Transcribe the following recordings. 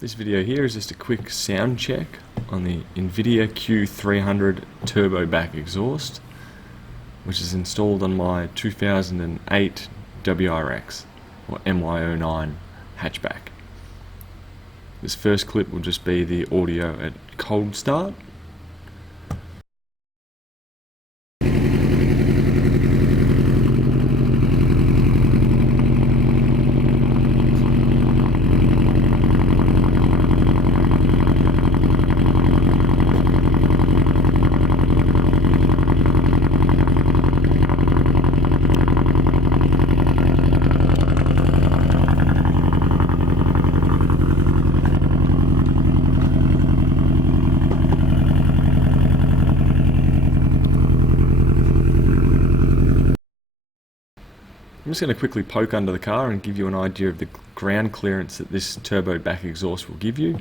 This video here is just a quick sound check on the Invidia Q300 turbo back exhaust, which is installed on my 2008 WRX or MY09 hatchback. This first clip will just be the audio at cold start. I'm just going to quickly poke under the car and give you an idea of the ground clearance that this turbo back exhaust will give you.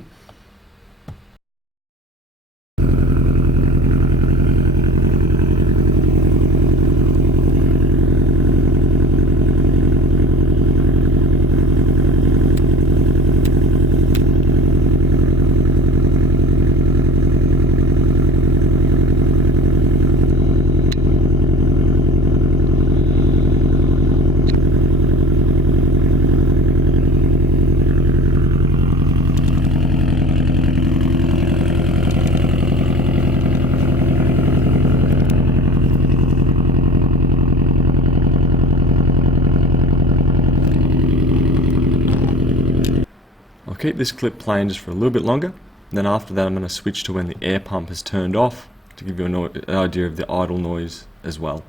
I'll keep this clip playing just for a little bit longer, then after that I'm going to switch to when the air pump is turned off to give you an idea of the idle noise as well.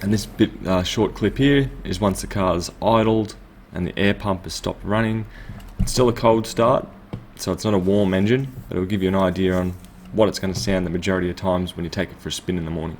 And this short clip here is once the car is idled and the air pump has stopped running. It's still a cold start, so it's not a warm engine, but it will give you an idea on what it's going to sound the majority of times when you take it for a spin in the morning.